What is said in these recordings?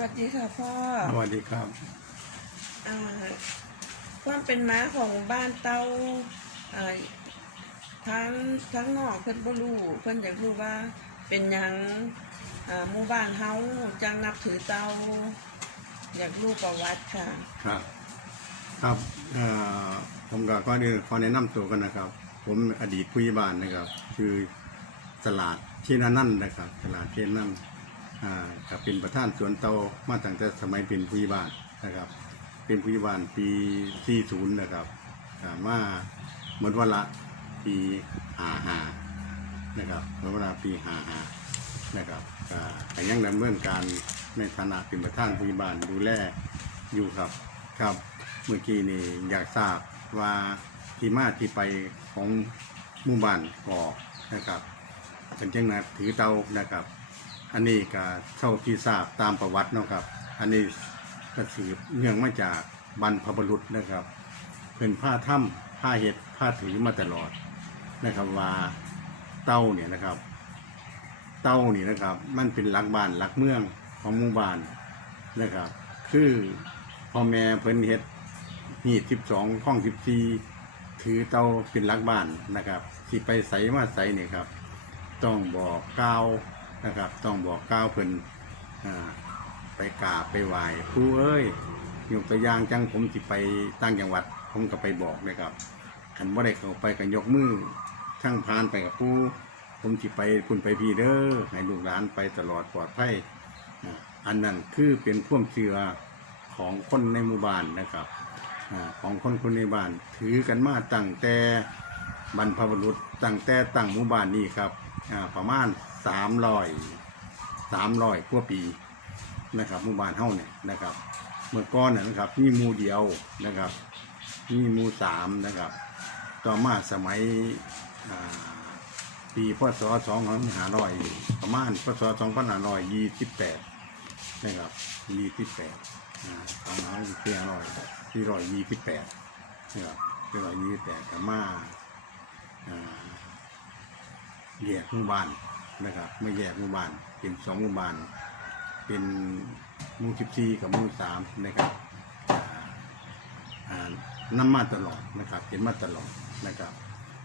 วัสดีค่ะพ่อสวัสดีครับอ่าความเป็นม้าของบ้านเต้าอ่าทั้งทั้งนอกเพิ่นบ่รู้เพิ่นอยากรู้ว่าเป็นหยังอ่าหมู่บ้านเฮาจังนับถือเต้าอยากรู้ประวัติค่ะ ครับ ครับเอ่อผมก็ก่อนอื่นขอแนะนำตัวกันนะครับ ผมอดีตผู้ใหญ่บ้านนะครับ คือสลาดเชนานั่นท์นะครับสลาดเชนนั่นท์ อ่ากับเป็นประธานสวนเตามาตั้งแต่สมัยเป็นผู้ใหญ่บ้านนะครับ เป็นผู้ใหญ่บ้านปี 40 นะครับอ่ามาหมดวันละปี55นะครับหมดเวลาปี55นะครับก็ก็ยังดำเนินการในฐานะเป็นประธานผู้ใหญ่บ้านดูแลอยู่ครับครับเมื่อกี้นี่อยากทราบว่าที่มาที่ไปของหมู่บ้านก่อนะครับเป็นจังนะถือเตานะครับ อันนี้ก็เท่าที่ทราบตามประวัติเนาะครับ อันนี้ก็สืบเนื่องมาจากบรรพบุรุษนะครับ เป็นผ้าถ้ำผ้าเห็ดผ้าถือมาตลอดนะครับว่าเต้าเนี่ยนะครับ เต้านี่นะครับ มันเป็นหลักบ้านหลักเมืองของหมู่บ้านนะครับ คือพ่อแม่เพิ่นเฮ็ดหีดสิบสองห้องสิบสี่ถือเต้าเป็นหลักบ้านนะครับสิไปใส่มาใส่เนี่ยครับ ต้องบอกกล่าว นะครับ ต้องบอกกล่าวเพิ่นไปกราบไปไหว้ครูเอ้ยยกตัวอย่างจังผมสิไปตั้งจังหวัด ผมก็ไปบอกนะครับขันว่าได้เขาไปก็ยกมือช่างพานไปกับผู้ผมสิไปคุณไปพี่เด้อให้ลูกหลานไปตลอดปลอดภัยอันนั้นคือเป็นความเชือของคนในหมู่บ้านนะครับอของคนคนในบ้าน ถือกันมาตั้งแต่บรรพบุรุษตั้งแต่ตั้งหมู่บ้านนี้ครับ ประมาณสามร้อยสามร้อยกว่าปีนะครับหมู่บ้านเฮาเนี่ยนะครับ เมื่อก่อนนะนะครับมีหมู่เดียวนะครับ มีหมู่สามนะครับ ต่อมาสมัยปีพศสองพันห้าร้อยประมาณพศสองพันห้าร้อยยี่สิบแปดนะครับยี่สิบแปดสองพันสี่ร้อยสี่ร้อยยี่สิบแปดนะครับสี่ร้อยยี่สิบแปดกับมา แยกหมู่บ้านนะครับไม่แยกหมู่บ้านเป็นสองหมู่บ้าน เป็นหมู่สิบสี่กับหมู่สามนะครับอ่าอ่านำมาตลอดนะครับเห็นมาตลอดนะครับ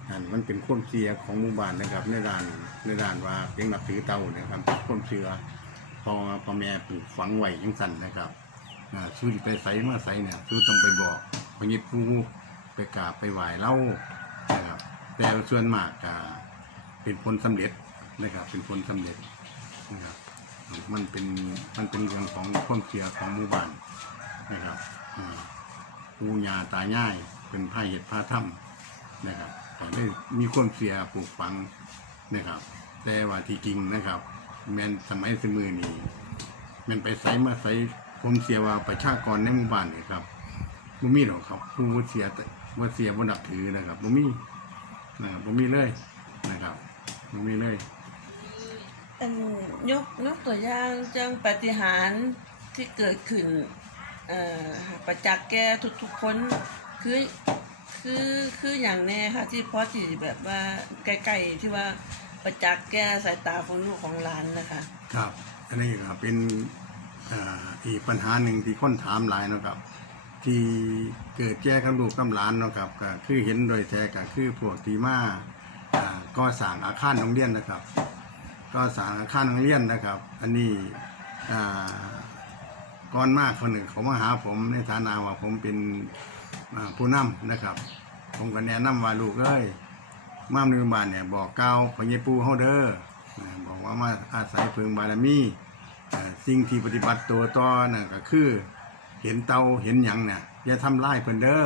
อันมันเป็นความเชื่อของหมู่บ้านนะครับ ในด้านในด้านว่าเพียงนับถือเตานะครับเป็นความเชื่อพอพ่อแม่ปลูกฝังไว้ยังสั่นนะครับอ่าสู้ที่ไปใส่มาใส่เนี่ยสู้ต้องไปบอกพญิตปูไปกราบไปไหว้เล่านะครับแต่ส่วนมากก็ เป็นผลสำเร็จนะครับ เป็นผลสำเร็จนะครับ มันเป็นมันเป็นเรื่องของความเชื่อของหมู่บ้านนะครับปู่ย่าตายายเป็นผ้าเห็ดผ้าถ้ำนะครับก็ได้มีความเชื่อปลูกฝังนะครับ แต่ว่าที่จริงนะครับ แม่นสมัยสมือนี้แมันไปใส่มาใส่ผมเสียว่าประชากรในหมู่บ้านเนี่ยครับบ่มีหรอกครับผู้เสียว่าเสียบ่นับถือนะครับบ่มีนะครับบ่มีเลยนะครับ บ่มีเลยอันยกยกตัวอย่างจังปาฏิหารย์ที่เกิดขึ้นเอ่อประจักษ์แก่ทุกๆคนคือคือคืออย่างแน่ค่ะที่พอที่แบบว่าใกล้ๆที่ว่าประจักษ์แก่สายตาของลูกของหลานนะคะครับ อันนี้ครับเป็นอ่าอีกปัญหาหนึ่งที่คนถามหลายเนาะครับ ที่เกิดแก้กับลูกกับหลานเนาะครับก็คือเห็นโดยแท้ก็คือพวกที่มาอ่า ก่อสร้างอาคารโรงเรียนนะครับก่อสร้างอาคารโรงเรียนนะครับ อันนี้ก่อนมากคนหนึ่งเขามาหาผมในฐานะว่าผมเป็นผู้นำนะครับ ผมก็แนะนำว่าลูกเอ้ยมาในบ้านเนี่ยบอกกล่าวพญปูเฮาเด้อนะบอกว่ามาอาศัยเพิงบารมีสิ่งที่ปฏิบัติตัวต่อน่ะก็คือเห็นเตาเห็นหยังเนี่ยอย่าทำร้ายเพิ่นเด้อ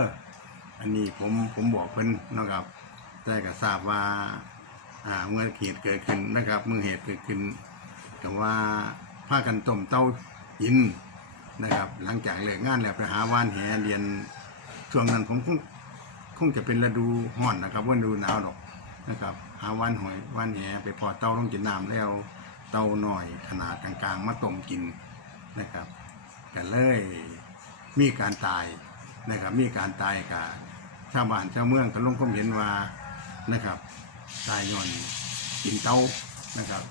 อันนี้ผมผมบอกเพิ่นนะครับแต่ก็ทราบว่า เมื่อเหตุเกิดขึ้นนะครับ เมื่อเหตุเกิดขึ้นก็ว่าพากันต้มเต้าหินนะครับ หลังจากเลิกงานแล้วไปหาว่านแหเรียนช่วงนั้นผมคงคงจะเป็นฤดูห้อนนะครับว่าฤดูหนาวหรอกนะครับหาวันหอยวันแหไปพอเต้าต้องกินน้ำแล้วเต้าหน่อยขนาดกลางๆมาต้มกินนะครับกันเลยมีการตายนะครับ มีการตายกับชาวบ้านชาวเมืองก็ลงความเห็นว่านะครับ ตายย้อนกินเต้านะครับ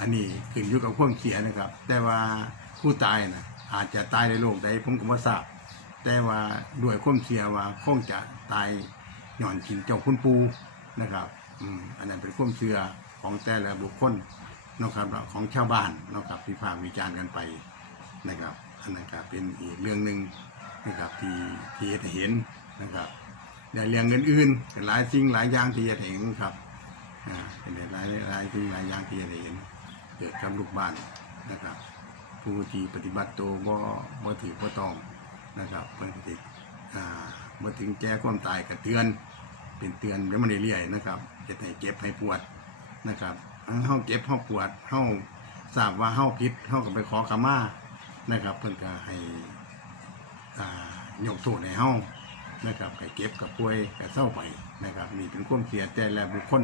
อันนี้ขึ้นอยู่กับความเขียนะครับ แต่ว่าผู้ตายนะอาจจะตายในโลกใดผมก็บ่ทราบแต่ว่าด้วยความเสียว่าคงจะตายหย่อนกินเจ้าคุณปูนะครับอันนั้นเป็นความเชื่อของแต่ละบุคคลนะครับของชาวบ้านนะครับที่พากษ์วิจารณ์กันไปนะครับอันนั้นก็เป็นอีกเรื่องหนึ่งนะครับที่ที่เห็นนะครับ ในเรื่องอื่นๆก็หลายสิ่งหลายอย่างที่เฮ็ดให้เห็นครับอ่าเป็นหลายหลายสิ่งหลายอย่างที่เฮ็ดให้เห็น เกิดกับลูกบ้านนะครับ ผู้ที่ปฏิบัติตัวบ่บ่ถือบ่ต้องนะครับเพิ่นก็สิอ่าบ่ถึงแก่ความตายก็เตือน เป็นเตือนแล้วมันเรื่อยๆนะครับเฮ็ดให้เจ็บให้ปวดนะครับอันเฮาเจ็บเฮาปวดเฮาทราบว่าเฮาผิดเฮาก็ไปขอขมานะครับ เพิ่นก็ให้อ่ายกโทษให้เฮา นะครับให้เก็บกับป่วยก็เศร้าไปนะครับนี่เป็นความเสียแต่ละบุคคล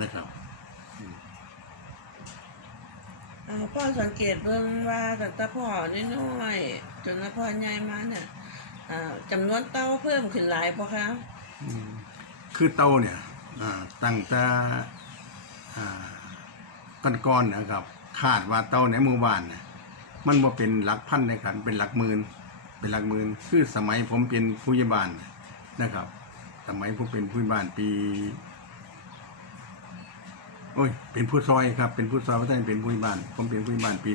นะครับอ่าพ่อสังเกตเบิ่งว่าตั้งแต่พ่อน้อยๆจนว่าพ่อใหญ่มาเนี่ยอ่าจำนวนเต้าเพิ่มขึ้นหลายบ่คะอืมคือเตาเนี่ยอ่าตั้งแต่อ่าก่อนๆนะครับคาดว่าเตาในหมู่บ้านเนี่ยมันบ่เป็นหลักพันในกันเป็นหลักหมื่น เป็นหลักหมื่นคือสมัยผมเป็นผู้ใหญ่บ้านนะครับ สมัยผมเป็นผู้ใหญ่บ้านปี โอ้ย เป็นผู้ซอยครับ เป็นผู้ซอยเพราะท่านเป็นผู้ใหญ่บ้านผมเป็นผู้ใหญ่บ้านปี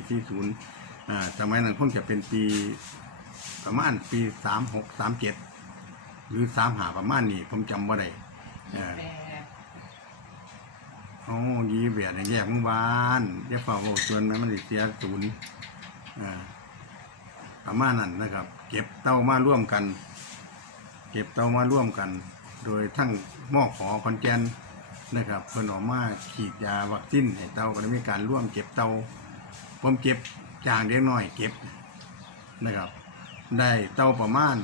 40อ่าสมัยนั้นคงจะเป็นปีประมาณปี36 37หรือ35ประมาณนี้ผมจำว่าได้เอ่อโอ้ยีเวียดเนี่ยแยกหมู่บ้านเดี๋ยวฝากโอ้ส่วนนั้นมันสิเสียศูนย์อ่า ประมาณนั้นนะครับ เก็บเต้ามาร่วมกัน เก็บเต้ามาร่วมกัน โดยทั้งหม้อขอคอนแกนนะครับเพิ่นออกมาฉีดยาวัคซีนให้เต้าก็ได้มีการร่วมเก็บเต้าผมเก็บจางเล็กน้อยเก็บนะครับ ได้เต้าประมาณ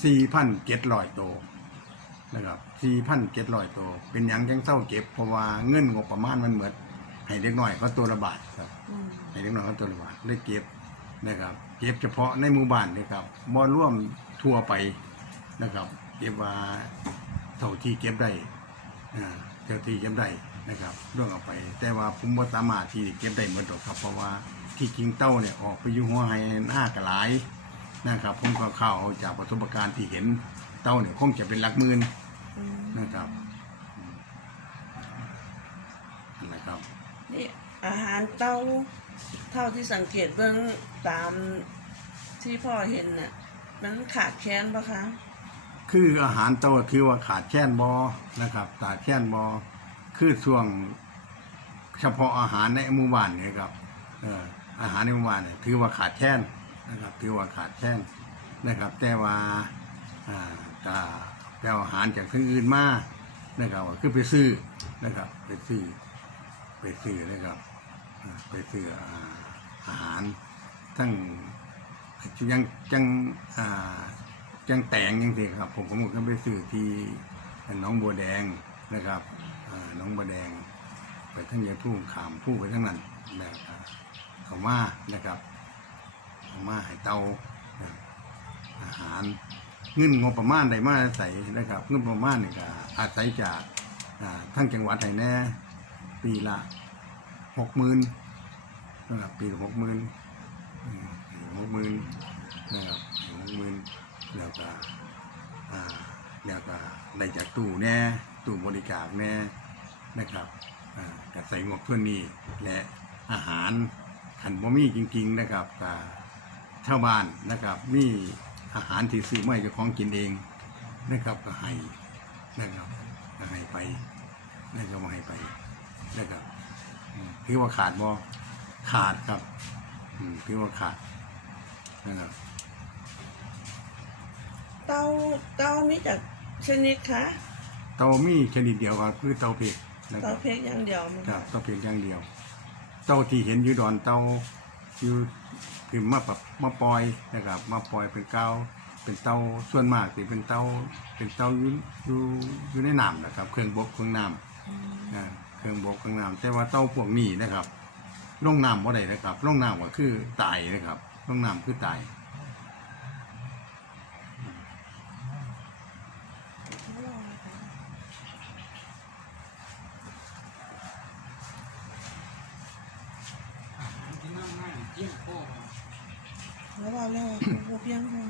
4,700โตวนะครับ4,700โตวเป็นหยังจังเศร้าเก็บเพราะว่าเงินงบประมาณมันเหมือนให้เล็กน้อยเขาตัวละบาทครับให้เล็กน้อยเขาตัวละบาทได้เก็บ นะครับเก็บเฉพาะในหมู่บ้านนะครับบ่ร่วมทั่วไปนะครับเก็บว่าเท่าที่เก็บได้อ่าเท่าที่เก็บได้นะครับร่วงออกไป แต่ว่าผมบ่สามารถที่เก็บได้หมดหรอกครับ เพราะว่าที่จริงเต้าเนี่ยออกไปอยู่หัวไห้หน้ากระหลายนะครับผมก็เข้าเอาจากประสบการณ์ที่เห็นเต้าเนี่ยคงจะเป็นหลักหมื่นอืมนะครับอืมนั่นแหละครับนี่อาหารเต้า เท่าที่สังเกตเบื้องตามที่พ่อเห็นน่ะมันขาดแคลนปะคะ คืออาหารต้าก็คือว่าขาดแคลนบอนะครับขาดแคลนบอคือช่วงเฉพาะอาหารในหมู่บ้านเนี่ยครับเอ่ออาหารในหมู่บ้านเนี่ยถือว่าขาดแคลนนะครับถือว่าขาดแคลนนะครับ แต่ว่าอ่าก็แปลอาหารจากที่อื่นมานะครับก็คือไปซื้อนะครับ ไปซื้อไปซื้อนะครับ ไปซื้ออาหารทั้งยังจังจังแตงยังสิครับ ผมผมก็ไปซื้อที่น้องบัวแดงนะครับน้องบัวแดง ไปทั้งยาทุ่งขามผู้ไปทั้งนั้นนะครับเอามานะครับเอามาให้เตาอาหารเงินงบประมาณใดมาใส่นะครับเงินประมาณนี่ก็อาศัยจากทั้งจังหวัดไทยแน่ปีละ หกหมื่นนะครับปีหกหมื่นหกหมื่นนะครับหกหมื่นแล้วก็อ่าแล้วก็ได้จากตู้แน่ตู้บริการแน่นะครับอ่าใส่งบเพื่อนนี้และอาหารขันบ่มีจริง ๆ นะครับก็ชาวบ้านนะครับมีอาหารที่ซื้อไม่จะของกินเองนะครับก็ให้นะครับก็ให้ไปนะครับมาให้ไปนะครับ ถือว่าขาดบ่ขาดครับอืมถือว่าขาดนะครับเต้าเต้ามีจากชนิดคะเตามีชนิดเดียวครับคือเตาเพกนะคเต้ารับเพกอย่างเดียวมั้งครับเตาเพกอย่างเดียว เตาที่เห็นอยู่ดอนเตาอยู่คือมาปรับมาปล่อยนะครับมาปล่อยเป็นเกาเป็นเตาส่วนมากสิเป็นเตาเป็นเตาอยู่อยู่อยู่ในน้ำนะครับ เครื่องบกเครื่องน้ำอืมอ่า เครื่องบกเครื่องน้ำแต่ว่าเต้าพวกนี้นะครับลงน้ำว่าไดนะครับลงน้ำก็คือตายนะครับลงน้ำคือตายกินน้ำง่ายเยี่ยมพ่อแล้วว่าแล้วบ่เพียงพอ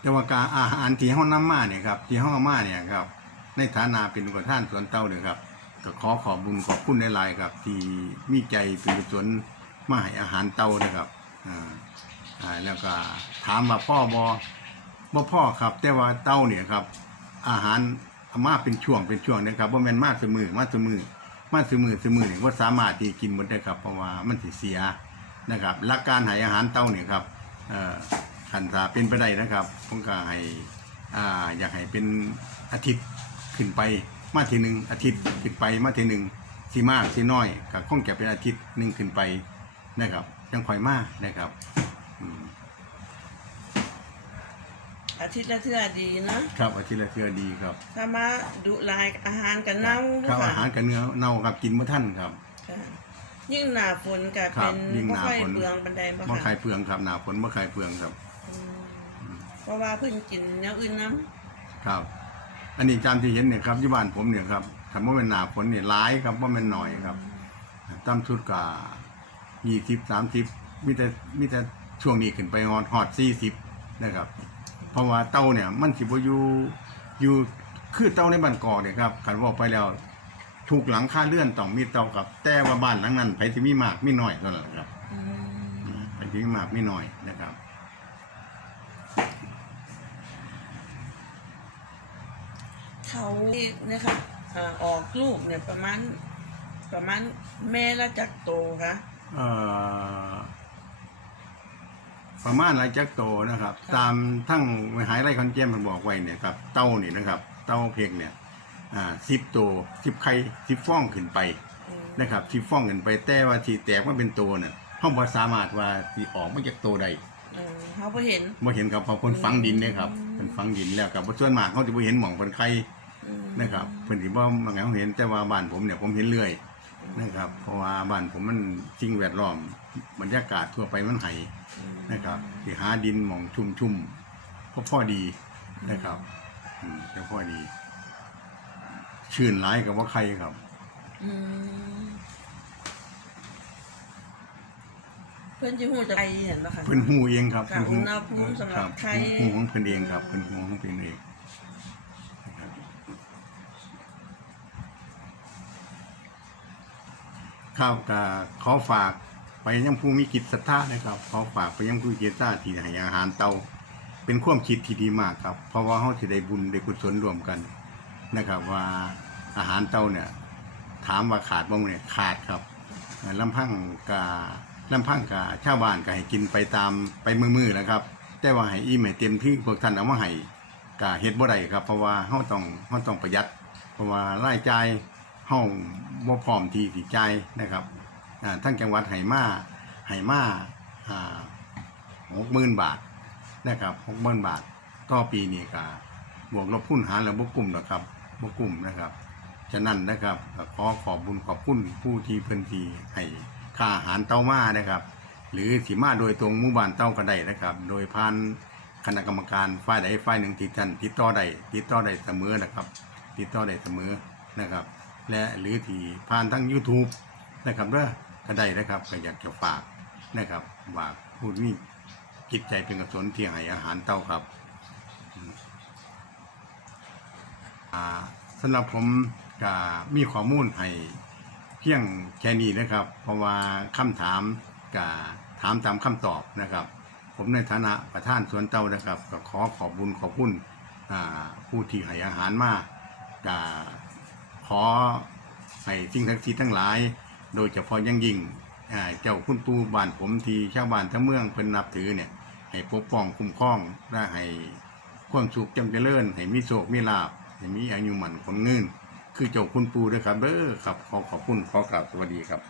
แต่ว่าการอาหารที่เฮานำมาเนี่ยครับที่เฮาเอามาเนี่ยครับ ในฐานะเป็นประธานสวนเต้าเนี่ยครับก็ขอขอบบุญขอบคุณหลายครับ ที่มีใจเป็นกุศลมาให้อาหารเต้านะครับอ่าอ่าแล้วก็ถามว่าพ่อบ่บ่พ่อครับ แต่ว่าเต้าเนี่ยครับ อาหารมาเป็นช่วงเป็นช่วงนะครับว่าแม่นมาเสมอมาเสมอมาเสมอเสมอเนี่ยว่าสามารถที่กินหมดได้ครับเพราะว่ามันเสียนะครับหลักการให้อาหารเต้าเนี่ยครับอ่อขันตาเป็นไปได้นะครับผมก็ให้อ่าอยากให้เป็นอาทิตย์ ขึ้นไปมาทีหนึ่งอาทิตย์ขึ้นไปมาทีหนึ่งสีมากสีน้อยก็คงจะเป็นอาทิตย์หนึ่งขึ้นไปนะครับยังค่อยมากนะครับอืมอาทิตย์ละเทื่อดีนะครับอาทิตย์ละเทื่อดีครับถ้ามาดุหลายอาหารกันเน่าครับค่ะอาหารกับเนื้อเน่าครับกินบ่ท่านครับค่ะยิ่งหน้าฝนก็ครัเป็บนยิ่งหบ่น้าค่อยฝนเปลืองบันไดบ่บ่ไข่ค่ะเปลืองครับหนาฝนบ่ไข่เปลืองครับอืมเพราะว่าเพิ่นกินแนวอื่นนํครับ อันนี้จามที่เห็นเนี่ยครับที่บ้านผมเนี่ยครับถ้าว่าเป็นหนาฝนเนี่ยหลายครับว่ามันหน่อยครับตามชุดกะยี่สิบสามสิบมีแต่มีแต่ช่วงนี้ขึ้นไปฮอดฮอดสี่สิบนะครับ เพราะว่าเต้าเนี่ยมันสิบ่อยู่อยู่คือเต้าในบ้านกอกเนี่ยครับคันว่าไปแล้วถูกหลังคาเลื่อนต้องมีเต้าครับแต่ว่าบ้านหลังนั้นไผสิมีมากมีน้อยเท่านั้นแหละครับอืมไผสิมีมากมีน้อยนะครับ เขานะคะอ่าออกลูกเนี่ยประมาณประมาณแม่ละจักโตค่ะเอ่อประมาณหลายจักโตนะครับครับตามทั้งวิหายไร่คอนเจมมันบอกไว้เนี่ยครับเต้านี่นะครับ เต้าเพกเนี่ยอ่าสิบโตสิบไข่สิบฟองขึ้นไปอืมนะครับสิบฟองขึ้นไปแต่ว่าที่แตกมันเป็นโตเนี่ยห้องบ่สามารถว่าที่ออกมาจากโตใดเออเขาบ่เห็นบ่เห็นครับเพราะคนฝังดินเนี่ยครับอืมเป็นฝังดินแล้วครับส่วนมากเขาจะบ่เห็นหม่องเป็นไข่อืม นะครับเพิ่นสิบ่บางแห่งเห็นแต่ว่าบ้านผมเนี่ยผมเห็นเรื่อยนะครับ เพราะว่าบ้านผมมันสิ่งแวดล้อมบรรยากาศทั่วไปมันไห้อืมนะครับที่หาดินหมองชุ่มชุ่มก็พอดีนะครับอืมก็พอดี ชื่นหลายกับว่าใครครับอืมเพิ่นจะหูจะไอเห็นปะคะเพิ่นหูเองครับค่ะเพิ่นอุณหภูมิสำหรับคไข่หูของเพิ่นเองครับเพิ่นหูของเพิ่นเองนะครับ ข้าวกาขอฝากไปยังผู้มีจิตศรัทธานะครับขอฝากไปยังผู้มีจิตศรัทธาที่ให้อาหารเตา เป็นความคิดที่ดีมากครับ เพราะว่าเขาจะได้บุญได้กุศลรวมกันนะครับ ว่าอาหารเตาเนี่ยถามว่าขาดบ้างเนี่ยขาดครับลำพังกาลำพังกาชาวบ้านก็ให้กินไปตามไปมือๆนะครับ แต่ว่าให้อิ่มให้เต็มที่พวกท่านเอามาให้กาเฮ็ดบ่ได้ครับ เพราะว่าเฮาต้องเฮาต้องประหยัด เพราะว่ารายจ่าย เฮาบ่พร้อมที่สิจ่ายนะครับอ่าทั้งจังหวัดให้มาให้มาอ่า60,000บาทนะครับ60,000บาทต่อปีนี่ก็บวกลบคูณหารแล้วบ่กลุ่มหรอกครับบ่กลุ่มนะครับฉะนั้นนะครับขอขอบบุญขอบคุณผู้ที่เพิ่นทีให้ค่าอาหารเต้ามานะครับ หรือสีมาโดยตรงหมู่บ้านเต้าก็ได้นะครับ โดยผ่านคณะกรรมการฝ่ายใดฝ่ายหนึ่งที่ท่านติดต่อได้ติดต่อได้เสมอนะครับ ติดต่อได้เสมอนะครับ และหรือที่ผ่านทั้ง YouTube นะครับเด้อก็ได้นะครับก็อยากจะฝากนะครับว่าผู้มีจิตใจเป็นกุศลที่ให้อาหารเต้าครับสำหรับผมก็มีข้อมูลให้เพียงแค่นี้นะครับ เพราะว่าคำถามก็ถามตามคำตอบนะครับ ผมในฐานะประธานสวนเต้านะครับก็ขอขอบบุญขอบคุณผู้ที่ให้อาหารมาก็ ขอให้สิ่งศักดิ์สิทธิ์ทั้งหลาย โดยเฉพาะอยังยิ่งเจ้าคุณปู่บ้านผมที่ชาวบ้านทั้งเมืองเพิ่นนับถือเนี่ยให้ปกป้องคุ้มครองและให้ความสุขจำเจริญให้มีโชคมีลาบให้มีอายุหมันคนเงินคือเจ้าคุณปู่ด้วยครับเด้อครับขอขอบคุณขอกราบสวัสดีครับ